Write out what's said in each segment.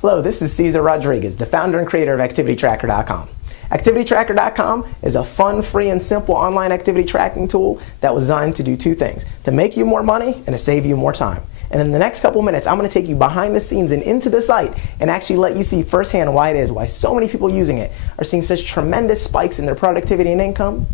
Hello, this is Cesar Rodriguez, the founder and creator of ActivityTracker.com. ActivityTracker.com is a fun, free, and simple online activity tracking tool that was designed to do two things: to make you more money and to save you more time. And in the next couple minutes, I'm going to take you behind the scenes and into the site and actually let you see firsthand why so many people using it are seeing such tremendous spikes in their productivity and income,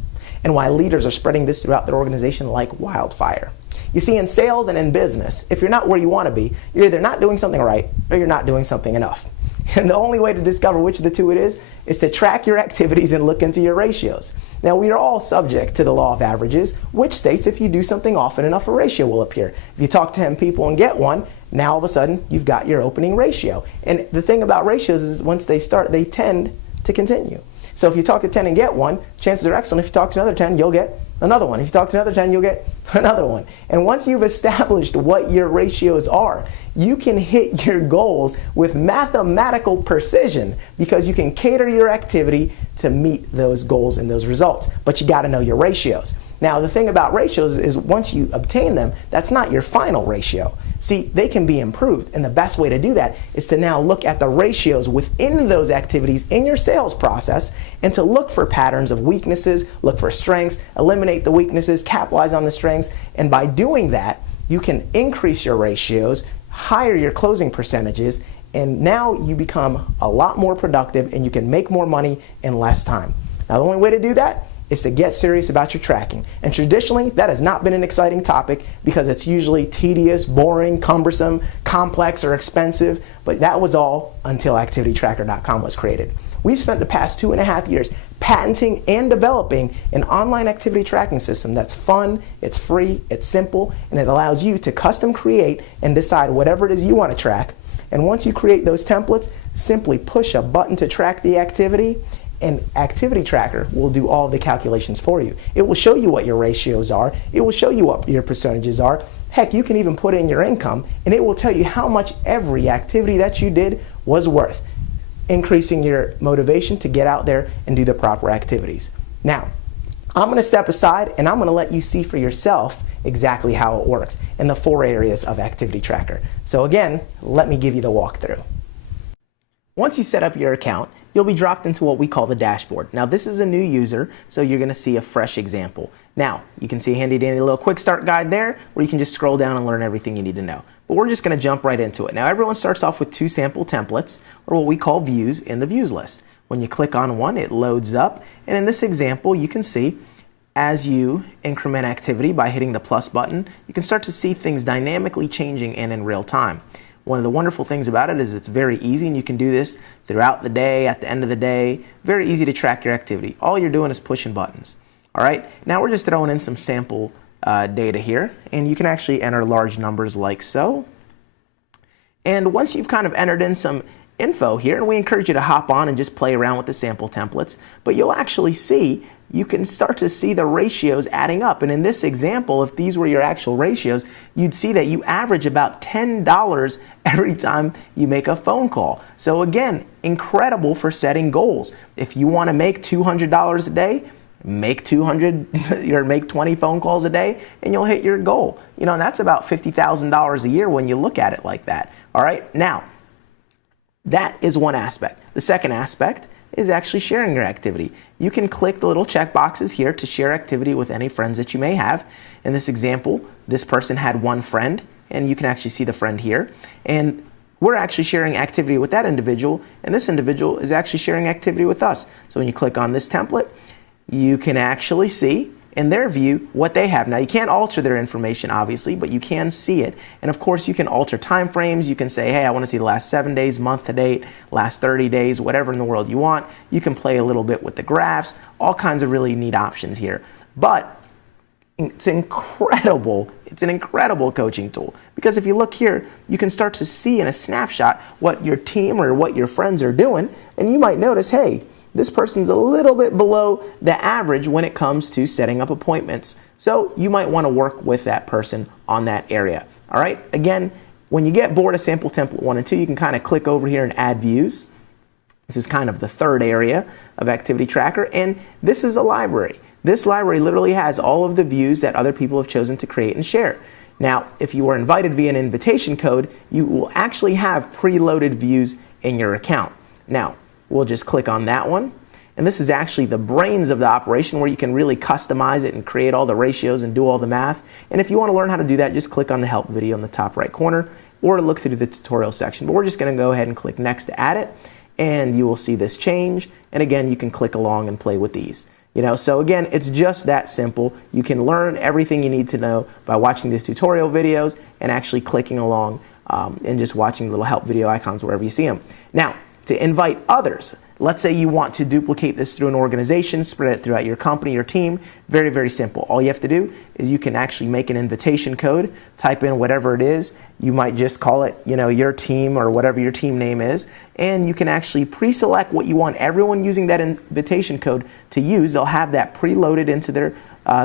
and why leaders are spreading this throughout their organization like wildfire. You see, in sales and in business, if you're not where you want to be, you're either not doing something right or you're not doing something enough. And the only way to discover which of the two it is to track your activities and look into your ratios. Now, we are all subject to the law of averages, which states if you do something often enough, a ratio will appear. If you talk to 10 people and get one, now all of a sudden you've got your opening ratio. And the thing about ratios is once they start, they tend to continue. So if you talk to 10 and get one, chances are excellent. If you talk to another 10, you'll get another one. If you talk to another 10, you'll get another one. And once you've established what your ratios are, you can hit your goals with mathematical precision because you can cater your activity to meet those goals and those results. But you got to know your ratios. Now, the thing about ratios is once you obtain them, that's not your final ratio. See, they can be improved, and the best way to do that is to now look at the ratios within those activities in your sales process and to look for patterns of weaknesses, look for strengths, eliminate the weaknesses, capitalize on the strengths, and by doing that, you can increase your ratios, higher your closing percentages, and now you become a lot more productive and you can make more money in less time. Now, the only way to do that is to get serious about your tracking. And traditionally, that has not been an exciting topic because it's usually tedious, boring, cumbersome, complex, or expensive, but that was all until ActivityTracker.com was created. We've spent the past 2.5 years patenting and developing an online activity tracking system that's fun, it's free, it's simple, and it allows you to custom create and decide whatever it is you want to track. And once you create those templates, simply push a button to track the activity, and Activity Tracker will do all the calculations for you. It will show you what your ratios are. It will show you what your percentages are. Heck, you can even put in your income, and it will tell you how much every activity that you did was worth, increasing your motivation to get out there and do the proper activities. Now, I'm going to step aside, and I'm going to let you see for yourself exactly how it works in the 4 areas of Activity Tracker. So again, let me give you the walkthrough. Once you set up your account, you'll be dropped into what we call the dashboard. Now, this is a new user, so you're going to see a fresh example. Now, you can see a handy dandy little quick start guide there where you can just scroll down and learn everything you need to know. But we're just going to jump right into it. Now, everyone starts off with 2 sample templates, or what we call views, in the views list. When you click on one, it loads up, and in this example, you can see as you increment activity by hitting the plus button, you can start to see things dynamically changing and in real time. One of the wonderful things about it is it's very easy, and you can do this throughout the day, at the end of the day. Very easy to track your activity. All you're doing is pushing buttons. All right, now we're just throwing in some sample data here, and you can actually enter large numbers like so. And once you've kind of entered in some info here, and we encourage you to hop on and just play around with the sample templates, but you'll actually see you can start to see the ratios adding up. And in this example, if these were your actual ratios, you'd see that you average about $10 every time you make a phone call. So again, incredible for setting goals. If you want to make $200 a day, make 200 or make 20 phone calls a day and you'll hit your goal. You know, and that's about $50,000 a year when you look at it like that. All right, now that is one aspect. The second aspect is actually sharing your activity. You can click the little check boxes here to share activity with any friends that you may have. In this example, this person had 1 friend, and you can actually see the friend here. And we're actually sharing activity with that individual, and this individual is actually sharing activity with us. So when you click on this template, you can actually see in their view what they have. Now, you can't alter their information, obviously, but you can see it. And of course, you can alter time frames. You can say, hey, I want to see the last 7 days, month to date, last 30 days, whatever in the world you want. You can play a little bit with the graphs, all kinds of really neat options here. But it's incredible. It's an incredible coaching tool because if you look here, you can start to see in a snapshot what your team or what your friends are doing, and you might notice, hey, this person's a little bit below the average when it comes to setting up appointments. So you might want to work with that person on that area. All right, again, when you get bored of sample template 1 and 2, you can kind of click over here and add views. This is kind of the 3rd area of Activity Tracker, and this is a library. This library literally has all of the views that other people have chosen to create and share. Now, if you were invited via an invitation code, you will actually have preloaded views in your account. Now, we'll just click on that one. And this is actually the brains of the operation where you can really customize it and create all the ratios and do all the math. And if you want to learn how to do that, just click on the help video in the top right corner or look through the tutorial section. But we're just going to go ahead and click next to add it, and you will see this change. And again, you can click along and play with these. So again, it's just that simple. You can learn everything you need to know by watching the tutorial videos and actually clicking along and just watching little help video icons wherever you see them. Now, to invite others, let's say you want to duplicate this through an organization, spread it throughout your company, your team. Very, very simple. All you have to do is you can actually make an invitation code, type in whatever it is. You might just call it, your team or whatever your team name is, and you can actually pre-select what you want everyone using that invitation code to use. They'll have that preloaded into their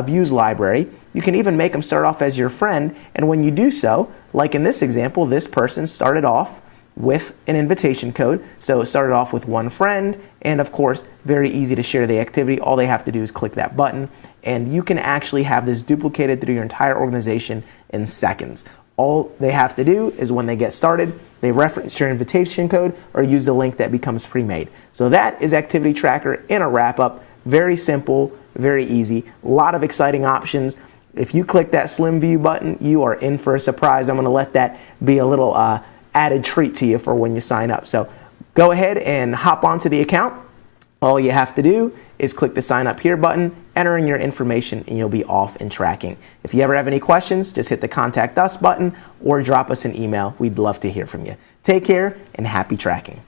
views library. You can even make them start off as your friend, and when you do so, like in this example, this person started off with an invitation code. So it started off with one friend, and of course, very easy to share the activity. All they have to do is click that button, and you can actually have this duplicated through your entire organization in seconds. All they have to do is when they get started, they reference your invitation code or use the link that becomes pre-made. So that is Activity Tracker in a wrap-up. Very simple, very easy, a lot of exciting options. If you click that Slim View button, you are in for a surprise. I'm going to let that be a little added treat to you for when you sign up. So go ahead and hop onto the account. All you have to do is click the sign up here button, enter in your information, and you'll be off and tracking. If you ever have any questions, just hit the contact us button or drop us an email. We'd love to hear from you. Take care and happy tracking.